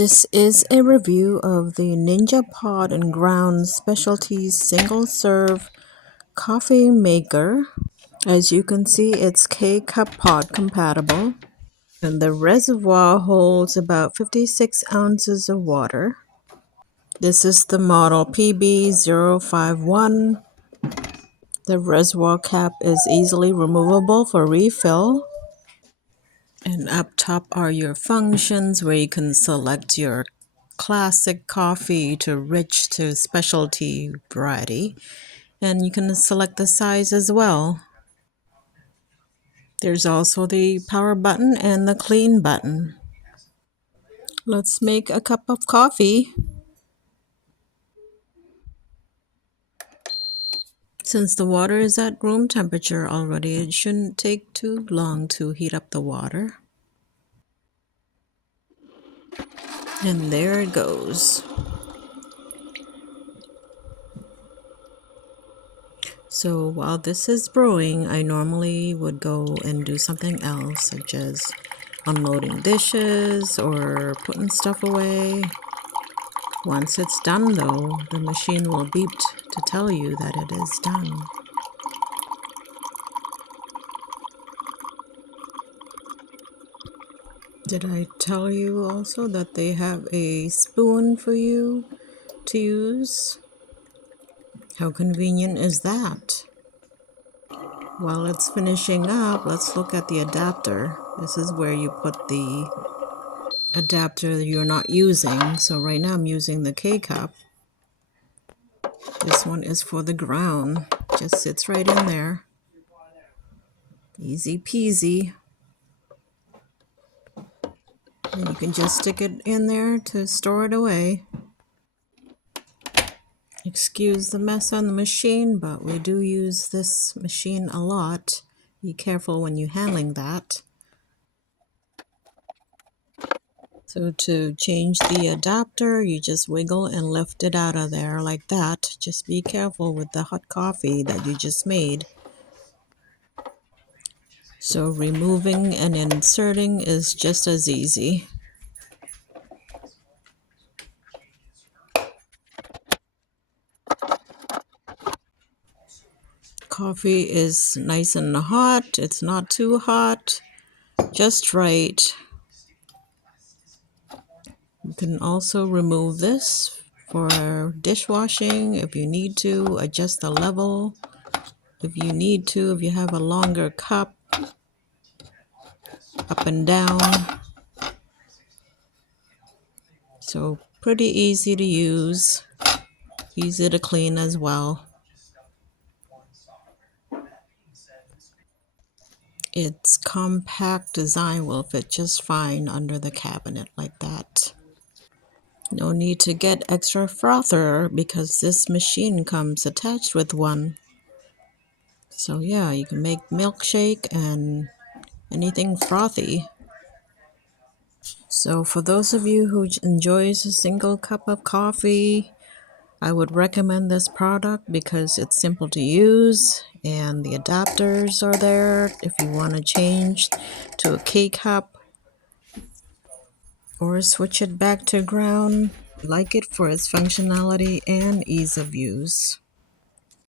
This is a review of the Ninja Pod and Ground Specialty Single Serve Coffee Maker. As you can see, it's K-Cup pod compatible, and the reservoir holds about 56 ounces of water. This is the model PB051. The reservoir cap is easily removable for refill. And up top are your functions where you can select your classic coffee to rich to specialty variety. And you can select the size as well. There's also the power button and the clean button. Let's make a cup of coffee. Since the water is at room temperature already, it shouldn't take too long to heat up the water. And there it goes. So while this is brewing, I normally would go and do something else, such as unloading dishes or putting stuff away. Once it's done though, the machine will beep to tell you that it is done. Did I tell you also that they have a spoon for you to use? How convenient is that? While it's finishing up, let's look at the adapter. This is where you put the adapter you're not using. So right now I'm using the K-Cup. This one is for the ground. Just sits right in there. Easy peasy. And you can just stick it in there to store it away. Excuse the mess on the machine, but we do use this machine a lot. Be careful when you're handling that. So to change the adapter, you just wiggle and lift it out of there like that. Just be careful with the hot coffee that you just made. So removing and inserting is just as easy. Coffee is nice and hot. It's not too hot, just right. You can also remove this for dishwashing if you need to, adjust the level if you need to, if you have a longer cup, up and down. So pretty easy to use, easy to clean as well. Its compact design will fit just fine under the cabinet like that. No need to get extra frother because this machine comes attached with one. So yeah, you can make milkshake and anything frothy. So for those of you who enjoys a single cup of coffee, I would recommend this product because it's simple to use and the adapters are there if you want to change to a K-Cup or switch it back to ground. I like it for its functionality and ease of use.